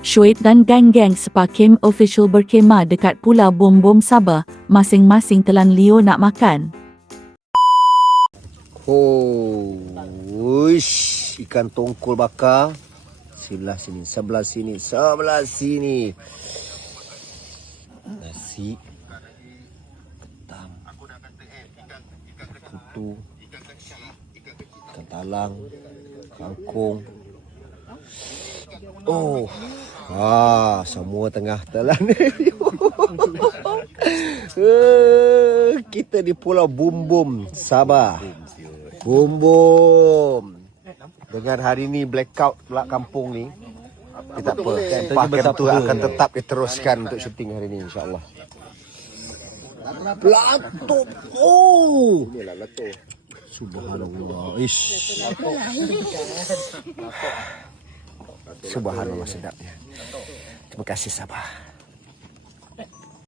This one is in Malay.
Syuib dan geng-geng Sepakem official berkemah dekat Pulau Bom-Bom Sabah, masing-masing telan Leo nak makan. Oh, wush, ikan tongkol bakar. Sebelah sini, sebelah sini, sebelah sini. Nasi, ketam, kutu, ikan talang, kangkung. Oh, semua tengah telan. Kita di Pulau Bom-Bom, Sabah. Bom-Bom. Dengan hari ni blackout pula kampung ni. Tak apa, pakem tu akan tetap diteruskan untuk syuting hari ni, insyaAllah. Pelatuk. Oh, inilah latuk. Subhanallah. Ish. Subhanallah sedapnya. Terima kasih Sabah.